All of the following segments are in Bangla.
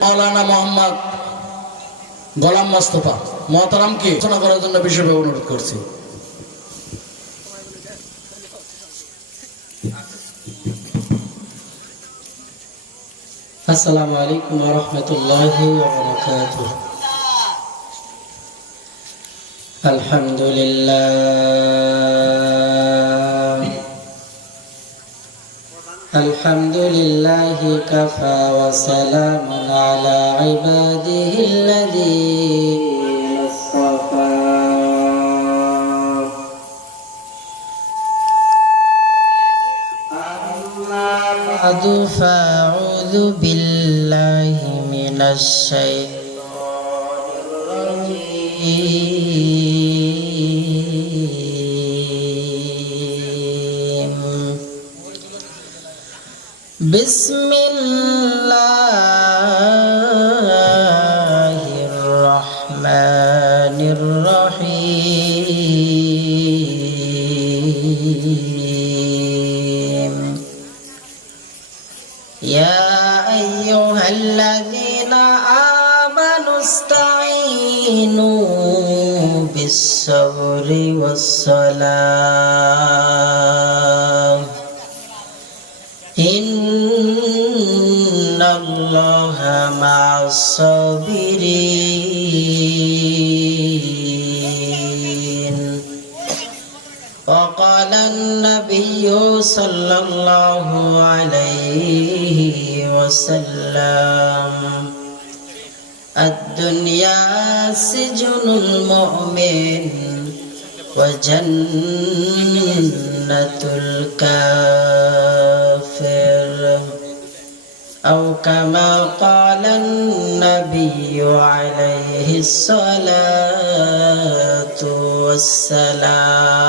মাওলানা মোহাম্মদ গোলাম মোস্তফা মোহতারামকে আলোচনা করার জন্য বিশেষভাবে অনুরোধ করছি। আসসালামু আলাইকুম ওয়া রাহমাতুল্লাহি ওয়া বারাকাতুহু। আলহামদুলিল্লাহি কাফা ওয়া সালামুন আলা ইবাদিহিল্লাযীনা ইসতাফা। আম্মা বা'দু ফা'উযু বিল্লাহি মিনাশ শাইতানির রাজীম। বিসমিল্লাহির রহমানির রহিম। ইয়া আইয়ুহাল্লাযীনা আমানু ইসতাঈনু বিস-সাবরি ওয়াস-সালাহ। ইন্নাল্লাহা মা'আস-সাবিরিন। ওয়া ক্বালা আন-নাবিয়্যু সাল্লাল্লাহু আলাইহি ওয়াসাল্লাম আদ-দুনিয়া সিজনুল মুমিন ওয়া জান্নাতুল কাফির। أو كما قال النبي عليه الصلاة والسلام.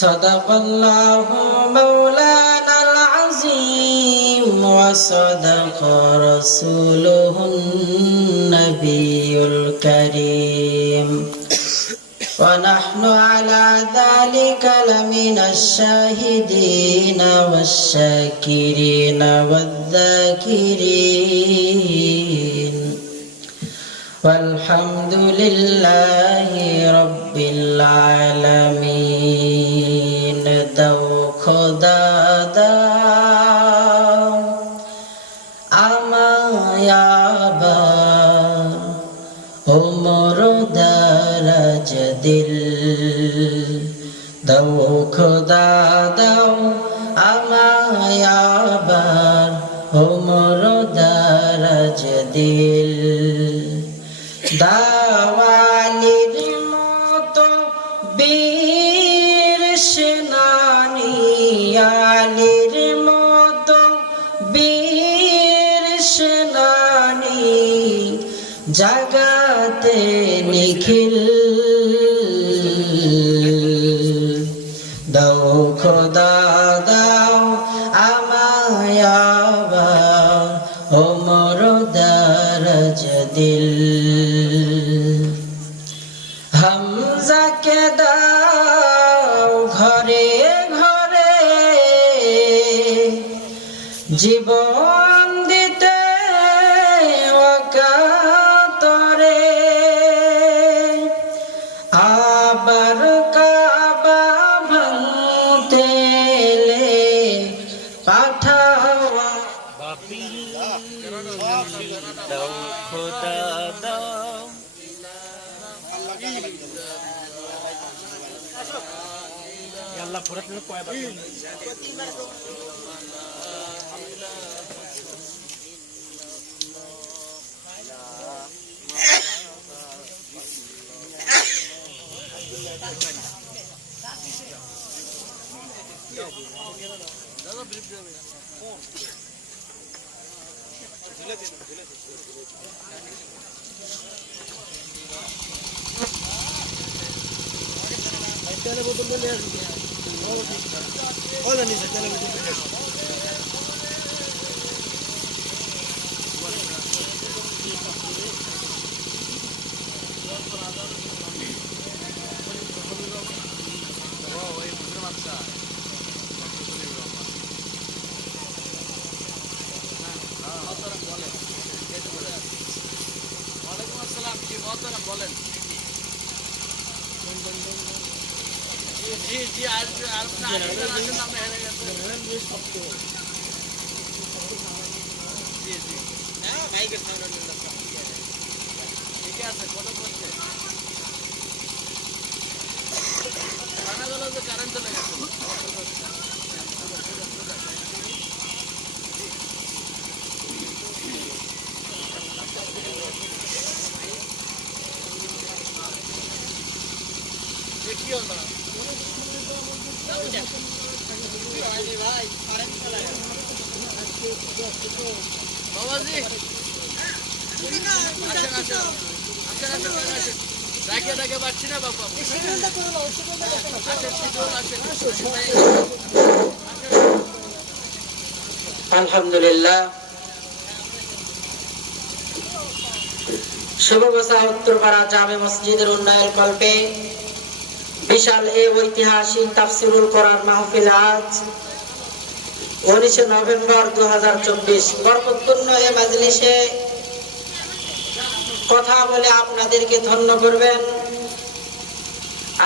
صدق الله مولانا العظيم وصدق رسوله النبي الكريم ونحن على ذلك لمن الشاهدين والشاكرين والذاكرين والحمد لله رب العالمين. دو خدا দাও আমায়াবা ওমর দারাজ দিল। দাও খোদা দাও আমায়াবার ওমর দারাজ দিল। দাওয়ালির মতো বীর সেনানি, আলির মতো বীর সেনানি জাগাতে নিখিল। দাও খোদা দাও আমায়াবার ওমর দারাজ দিল। হামজাকে দাও ঘরে ঘরে জীবন দিতে অকাতরে। আবার কাবা ভাঙতে এলে পাঠাও দাও খোদা দাও। আল্লাহ ফরত নে কয়বার আলহামদুলিল্লাহ, শুভবসা উত্তরপাড়া জামে মসজিদের উন্নয়ন কল্পে বিশাল এই ঐতিহাসিক তাফসিরুল কোরআন মাহফিল আজ 19 নভেম্বর 2024 বরকতপূর্ণ এই মাজলিসে কথা বলে আপনাদেরকে ধন্য করবেন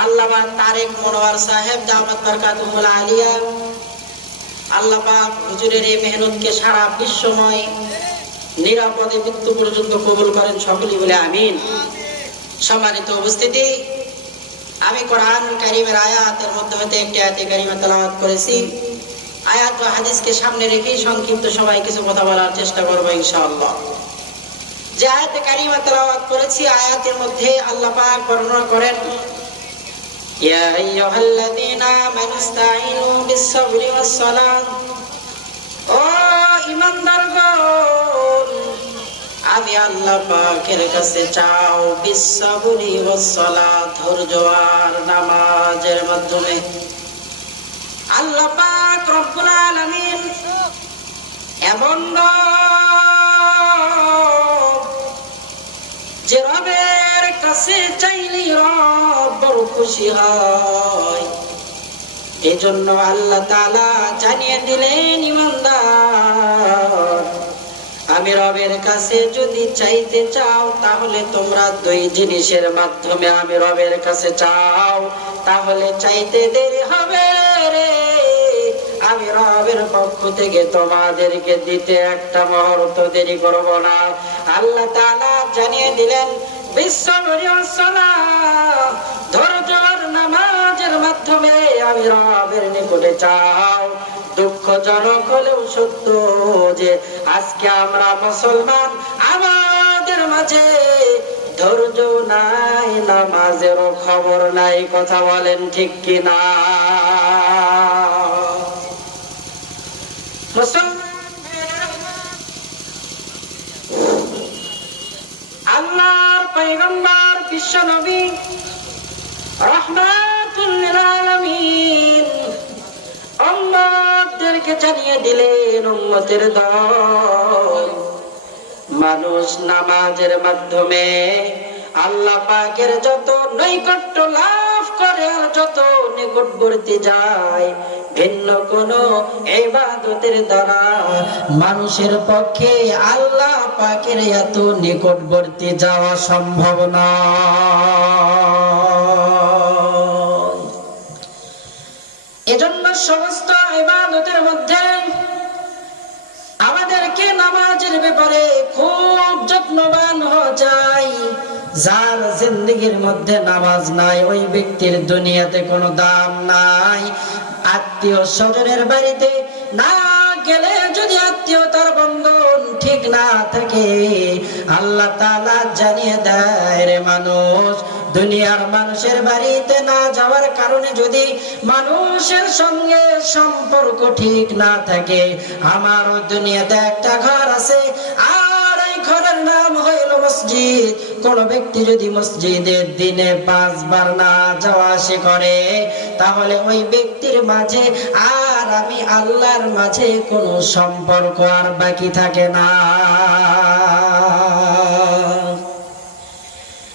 আল্লামা তারেক মনোয়ার সাহেব দামাত বরকাতুহুল আলিয়া। আল্লাহ পাক হুজুরের এই মেহনতকে সারা বিশ্বময় নিরাপদে মৃত্যু পর্যন্ত কবুল করেন, সকলেই বলে আমিন। সম্মানিত উপস্থিতি, আমি কোরআন কারীমের আয়াতের মধ্যে হতে একটি আয়াতে কারিমা তেলাওয়াত করেছি। আয়াত ও হাদিসকে সামনে রেখেই সংক্ষিপ্ত সময় কিছু কথা বলার চেষ্টা করব ইনশাআল্লাহ। যে আয়াতে কারিমা তেলাওয়াত করেছি, আয়াতের মধ্যে আল্লাহ পাক বর্ণনা করেন, ইয়া আইয়ুহাল্লাযীনা আমানু ইসতাঈনু বিস-সাবরি ওয়াস-সালাত। ও ঈমানদারগণ, আমি আল্লাহ পাকের কাছে চাও বিস-সাবরি ওয়াস-সালাত, ধৈর্য আর নামাজের মাধ্যমে। আল্লাহ পাক রব্বুল আলামিন এমন যে রবের কাছে চাইলে রব বড় খুশি হয়। এজন্য আল্লাহ তাআলা জানিয়ে দিলেন, ঈমানদার, আমি রবের কাছে যদি চাইতে চাও তাহলে তোমরা দুই জিনিসের মাধ্যমে আমি রবের কাছে চাও, তাহলে চাইতে দেরি হবে রে, আমি রবের পক্ষ থেকে তোমাদেরকে দিতে একটা মুহূর্ত দেরি করব না। আল্লাহ তাআলা জানিয়ে দিলেন, বিস-সাবরি ওয়াস-সালাত, ধৈর্য আর নামাজের মাধ্যমে আমি রবের নিকটে চাও। দুঃখজনক হলেও সত্য যে আজকে আমরা মুসলমান, আমাদের মাঝে ধৈর্য নাই, নামাজেরও খবর নাই। কথা বলেন ঠিক কিনা? আল্লাহর পয়গম্বর বিশ্ব নবী রাহমাতুল লিল আলামিন উম্মতদেরকে জানিয়ে দিলেন, উম্মতের দল, মানুষ নামাজের মাধ্যমে আল্লাহ পাকের যত নৈকট্য লাভ করে আর যত নিকটবর্তী যায়, ভিন্ন কোন ইবাদতের দ্বারা মানুষের পক্ষে আল্লাহ পাকের এত নিকটবর্তী যাওয়া সম্ভব নয়। এজন্য সমস্ত ইবাদতের মধ্যে আমাদেরকে নামাজের ব্যাপারে খুব যত্নবান হওয়া চাই। যার জিন্দেগির মধ্যে নামাজ নাই, ওই ব্যক্তির দুনিয়াতে কোনো দাম নাই। আত্মীয় স্বজনের বাড়িতে না গেলে যদি আত্মীয়তার বন্ধন ঠিক না থাকে, আল্লাহ তাআলা জানিয়ে দেয়, রে মানুষ, দুনিয়ার মানুষের বাড়িতে না যাওয়ার কারণে যদি মানুষের সঙ্গে সম্পর্ক ঠিক না থাকে, আমারও দুনিয়াতে একটা ঘর আছে, আর এই ঘরের নাম হইল মসজিদ। কোন ব্যক্তি যদি মসজিদের দিনে 5 বার না যাওয়া আসে করে, তাহলে ওই ব্যক্তির মাঝে আর আমি আল্লাহর মাঝে কোনো সম্পর্ক আর বাকি থাকে না।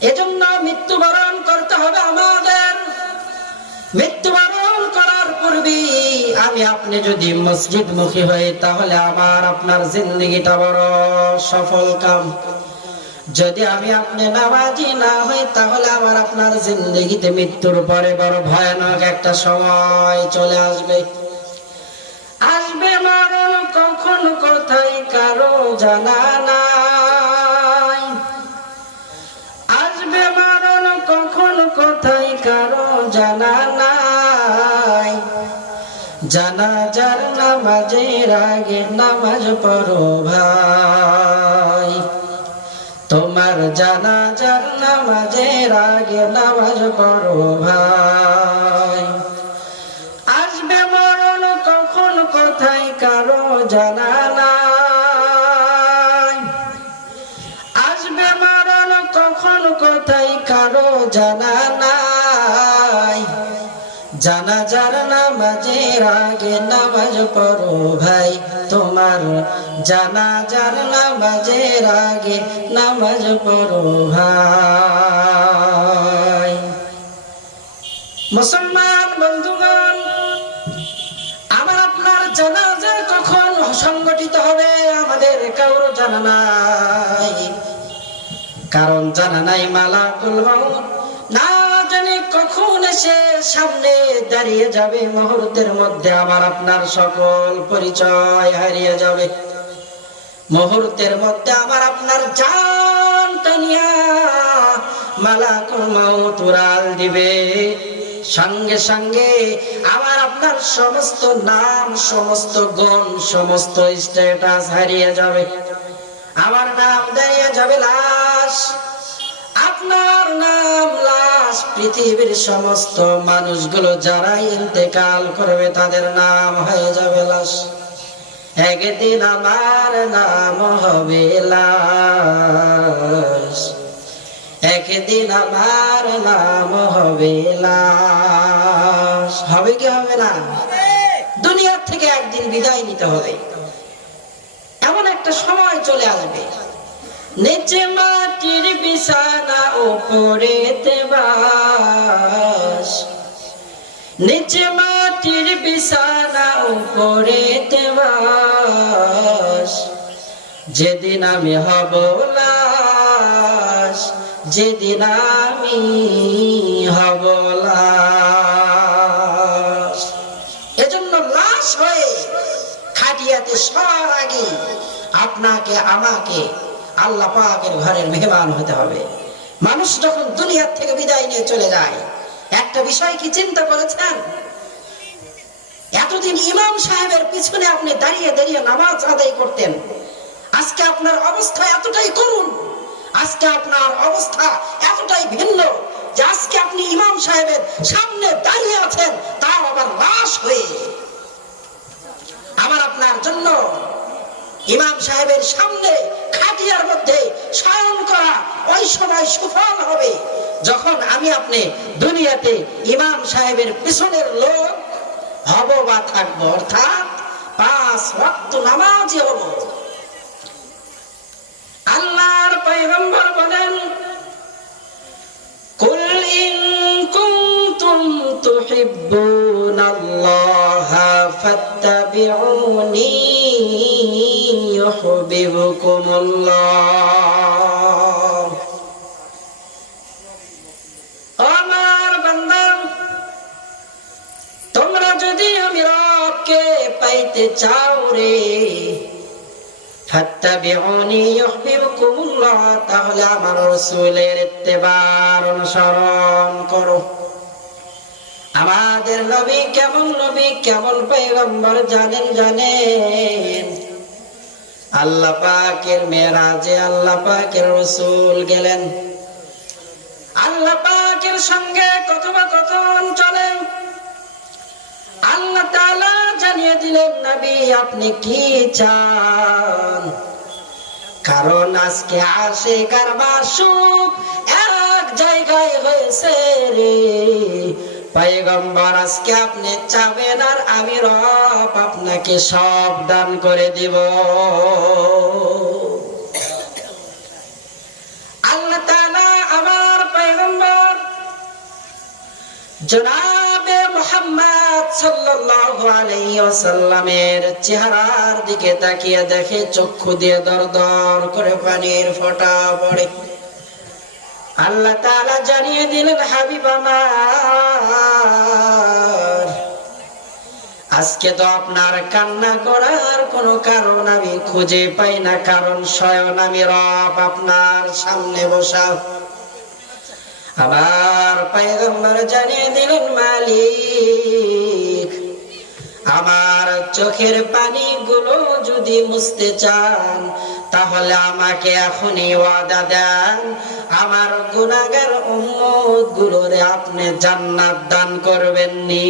এজন্য মৃত্যুবরণ করতে হবে আমাদের। মৃত্যুবরণ করার পূর্বে আমি আপনি যদি মসজিদমুখী হই, তাহলে আমার আপনার জিন্দেগিটা বড় সফল কাম। যদি আমি আপনি নামাজি না হই, তাহলে আমার আপনার জিন্দেগিতে মৃত্যুর পরে বড় ভয়ানক একটা সময় চলে আসবে। আসবে মরণ, কখন কোথায় কারো জানা নাই। আসবে মরণ, কখন কোথায় কারো জানা নাই। জানাজার নামাজের আগে নামাজ পড়ো ভাই, তোমার জানাজার নামাজের আগে নামাজ পড়ো ভাই। আসবে মরণ, কখন কোথায় কারো জানা নাই। আসবে মরণ, কখন কোথায় কারো জানা নাই। জানাজার নামাজের আগে নামাজ পড়ো ভাই, তোমার জানাজার নামাজের আগে নামাজ পড়ো ভাই। মুসলমান বন্ধুগণ, আমার আপনার জানাজা কখন সংগঠিত হবে আমাদের কারো জানা নাই। কারণ জানা নাই মালাকুল মাউত না জানি কখন এসে সামনে দাঁড়িয়ে যাবে। মুহূর্তের মধ্যে আমার আপনার সকল পরিচয় হারিয়ে যাবে। মুহূর্তের মধ্যে আমার আপনার জানটা নিয়া মালাকুল মাউত উড়াল দিবে। সঙ্গে সঙ্গে আমার আপনার সমস্ত নাম, সমস্ত গুণ, সমস্ত স্ট্যাটাস হারিয়ে যাবে। আমার নাম দাঁড়িয়ে যাবে লাশ, আপনার নাম লাশ। পৃথিবীর সমস্ত মানুষগুলো যারা ইন্তেকাল করবে তাদের নাম হয়ে যাবে লাশ। একদিন আমার নাম হবে লাশ, একদিন আমার নাম হবে লাশ। হবে কি হবে না? দুনিয়ার থেকে একদিন বিদায় নিতে হবে। এমন একটা সময় চলে আসবে, নিচে মাটির বিছানা উপরেতে বাস। নিচে মাটির বিছানা উপরেতে বাস। যেদিন আমি হব লাশ, যেদিন আমি হব লাশ। এজন্য লাশ হয়ে খাটিয়াতে সবার আগে আপনাকে আমাকে আল্লাহ পাকের ঘরের মেহমান হতে হবে। মানুষ যখন দুনিয়ার থেকে বিদায় নিয়ে চলে যায়, একটা বিষয় কি চিন্তা করেছেন? এতদিন ইমাম সাহেবের পিছনে আপনি দাঁড়িয়ে দাঁড়িয়ে নামাজ আদায় করতেন, আজকে আপনার অবস্থা এতটাই করুণ, আজকে আপনার অবস্থা এতটাই ভিন্ন যে আজকে আপনি ইমাম সাহেবের সামনে দাঁড়িয়ে আছেন, তাও আবার লাশ হয়ে। আমার আপনার জন্য ইমাম সাহেবের সামনে খাটিয়ার মধ্যে শয়ন করা ওই সময় সুফল হবে যখন আমি আপনি দুনিয়াতে ইমাম সাহেবের পিছনের লোক হব বা থাকবো, অর্থাৎ 5 ওয়াক্ত নামাজি হব। আল্লাহর পয়গম্বর বলেন, কুল ইন কুনতুম তুহিব্বুনাল্লাহা ফাত্তাবিউনি ইউহিব্বুকুমুল্লাহ। আমার বান্দা, তোমরা যদি আমি রবকে পাইতে চাও রে, ফাত্তাবিউনি ইউহিব্বুকুমুল্লাহ, তাহলে আমার রাসূলের ইত্তেবার অনুসরণ করো। আমাদের নবী কেমন নবী, কেমন পয়গম্বর জানেন? জানেন আল্লাহ পাকের মেরাজে আল্লাহ পাকের রাসূল গেলেন, আল্লাহ পাকের সঙ্গে কথোপকথন চলে। আল্লাহ তাআলা জানিয়ে দিলেন, নবী আপনি কি চান? কারণ আজকে আশিক আর মাশুক এক জায়গায় হয়েছে রে পয়গম্বর। আজকে আপনি চাবেন আর আমি রব আপনাকে সব দান করে দিব। আল্লাহ তাআলা আমার পয়গম্বর জনাবে মুহাম্মদ সাল্লাল্লাহু আলাইহি ওয়াসাল্লামের চেহারার দিকে তাকিয়ে দেখে চক্ষু দিয়ে দরদর করে পানির ফোঁটা পড়ে। আল্লাহ তাআলা জানিয়ে দিলেন, হাবিব আমার, আজকে তো আপনার কান্না করার কোনো কারণ আমি খুঁজে পাই না, কারণ স্বয়ং আমি রব আপনার সামনে বসা। আবার পয়গম্বর জানিয়ে দিলেন, মালিক, আমার চোখের পানিগুলো যদি মুছতে চান তাহলে আমাকে এখনই ওয়াদা দেন, আমার গুনাহগার উম্মত গুলোরে আপনি জান্নাত দান করবেন নি।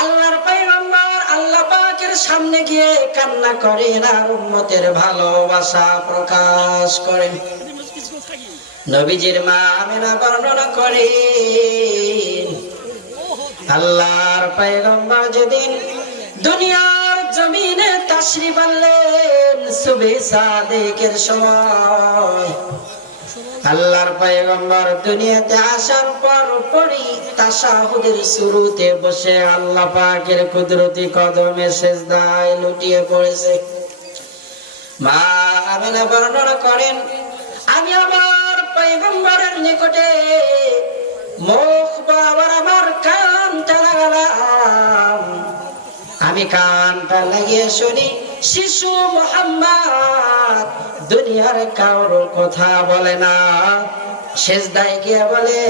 আল্লাহর পয়গম্বর আল্লাহ পাকের সামনে গিয়ে কান্না করেন আর উম্মতের ভালোবাসা প্রকাশ করেন। নবীজির মা আমিনা বর্ণনা করেন, আল্লাহর পয়গম্বর যেদিন দুনিয়ার জমিনে তাশরিফ আনলেন সুবহে সাদিকের সময়, আল্লাহর পয়গম্বর দুনিয়াতে আসার পরই তাশাহুদের শুরুতে বসে আল্লাহ পাকের কুদরতি কদমে সিজদায় লুটিয়ে পড়েছে। মা আমিনা বর্ণনা করেন, আমি আমার পয়গম্বরের নিকটে মুখ বরাবর আমার কানটা লাগালাম। আমি কানটা লাগিয়ে শুনি শিশু মুহাম্মদ দুনিয়ার কারো কথা বলে না, সিজদায় গিয়ে বলে,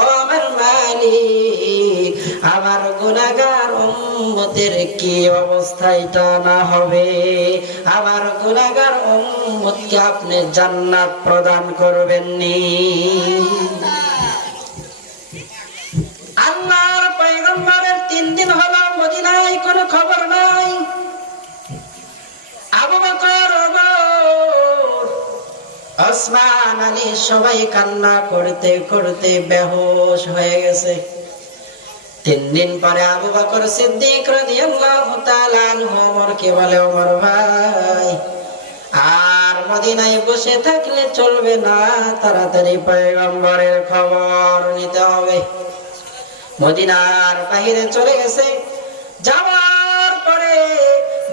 ও আমার মালিক, আমার গুনাহগার উম্মতের কি অবস্থাটা না হবে, আমার গুনাহগার উম্মতকে আপনি জান্নাত প্রদান করবেন নি। আল্লাহর পয়গম্বরের 3 দিন হলো মদিনায় কোনো খবর নাই। আবু বকর, ওমর, ওসমান, আলী সবাই কান্না করতে করতে বেহুশ হয়ে গেছে। 3 দিন পরে আবু বকর সিদ্দিক রাদিয়াল্লাহু তাআলা আনহু ওমরকে বলে, ওমর ভাই, আর মদিনায় বসে থাকলে চলবে না, তাড়াতাড়ি পয়গম্বরের খবর নিতে হবে। মদিনার বাহিরে চলে গেছে। যাওয়ার পরে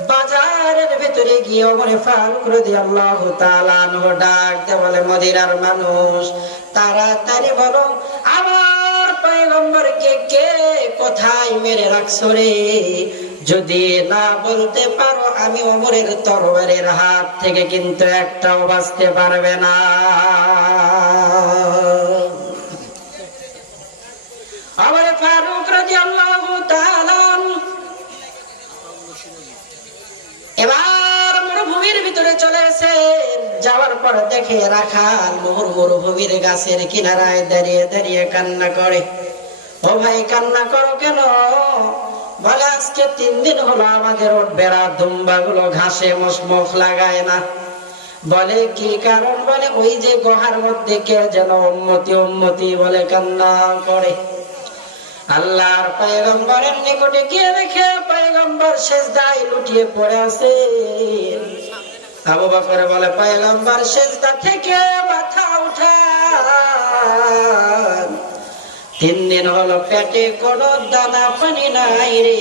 বাজারের ভেতরে গিয়ে ওমর ফারুক রাদিয়াল্লাহু তাআলা আনহু ডাক দিয়ে বলে, মদিনার মানুষ, তাড়াতাড়ি বলো, আমার পয়গম্বরকে কে কোথায় মেরে রাখছো রে? যদি না বলতে পারো আমি ওমরের তরবারের হাত থেকে কিন্তু একটাও বাঁচতে পারবে না। ওমর ফারুক রাদিয়াল্লাহু তাআলা এবার মরুভূমির ভিতরে চলে এসেছেন। যাওয়ার পর দেখে রাখাল মরুভূমির গাছের কিনারায় দাঁড়িয়ে দাঁড়িয়ে কান্না করে। ও ভাই, কান্না করো কেন? বলে, আজকে 3 দিন হলো আমাদের ওট বেড়া দুম্বা গুলো ঘাসে মুখ লাগায় না। বলে, কি কারণ? বলে, ওই যে গুহার মধ্যে কে যেন উম্মতি উম্মতি বলে কান্না করে। আল্লাহর পয়গম্বরের নিকটে গিয়ে দেখে পয়গম্বর সিজদায় লুটিয়ে পড়ে আছে। আবু বকর বলে, পয়গম্বর সিজদা থেকে মাথা উঠান, 3 দিন হলো পেটে কোনো দানা পানি নাই রে।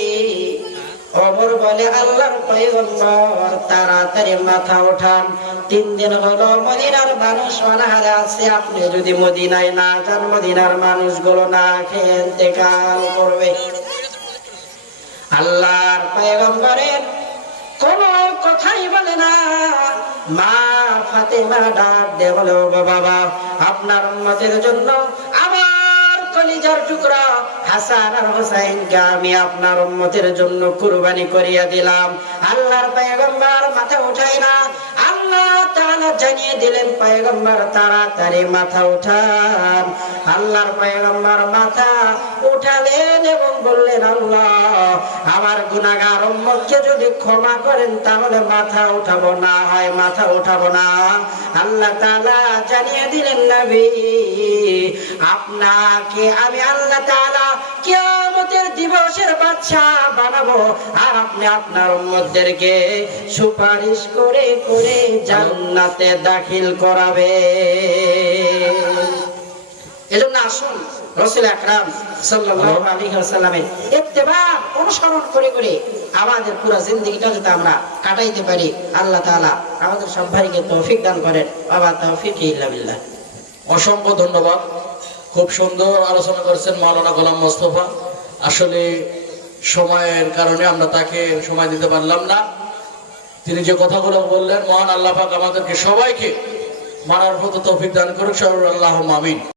ওমর বলে, আল্লাহর পয়গম্বর তাড়াতাড়ি মাথা উঠান, 3 দিন হলো মদিনার মানুষ অনাহারে আছে, আপনি যদি মদিনায় না যান মদিনার মানুষগুলো না খেয়ে ইন্তেকাল করবে। আল্লাহর পয়গম্বরের কোনো কথাই বলে না। মা ফাতেমা ডাক দিয়ে বলে, ও বাবা, আপনার উম্মতের জন্য আমার কলিজার টুকরা হাসান আর হোসেনকে আমি আপনার উম্মতের জন্য কুরবানি করিয়া দিলাম। আল্লাহর পয়গম্বর মাথা উঠায় না। আল্লাহ তাআলা জানিয়ে দিলেন, পয়গম্বর তাড়াতাড়ি মাথা উঠান। আল্লাহর পয়গম্বর মাথা উঠালেন এবং বললেন, আল্লাহ, আমার গুনাহগার উম্মতকে যদি ক্ষমা করেন তাহলে মাথা উঠাবো, না হয় মাথা উঠাবো না। আল্লাহ তাআলা জানিয়ে দিলেন, নবী, আপনাকে আমি আল্লাহ তাআলা কিয়ামতের দিবসের বাদশা বানাবো, আর আপনি আপনার উম্মতদেরকে সুপারিশ করে করে জান্নাতে দাখিল করাবে। এজন্য আসুন রাসূল আকরাম সাল্লাল্লাহু আলাইহি ওয়াসাল্লামের ইত্তেবা অনুসরণ করে করে আমাদের পুরো জিন্দেগিটা যাতে আমরা কাটাইতে পারি, আল্লাহ তাআলা আমাদের সব ভাইকে তৌফিক দান করেন। ওয়া তাওফিক ইল্লা বিল্লাহ। অসংখ্য ধন্যবাদ। খুব সুন্দর আলোচনা করেছেন মাওলানা গোলাম মোস্তফা। আসলে সময়ের কারণে আমরা তাকে সময় দিতে পারলাম না। তিনি যে কথাগুলো বললেন, মহান আল্লাহ পাক আমাদেরকে সবাইকে মানার মতো তৌফিক দান করুক। আল্লাহুম্মা আমিন।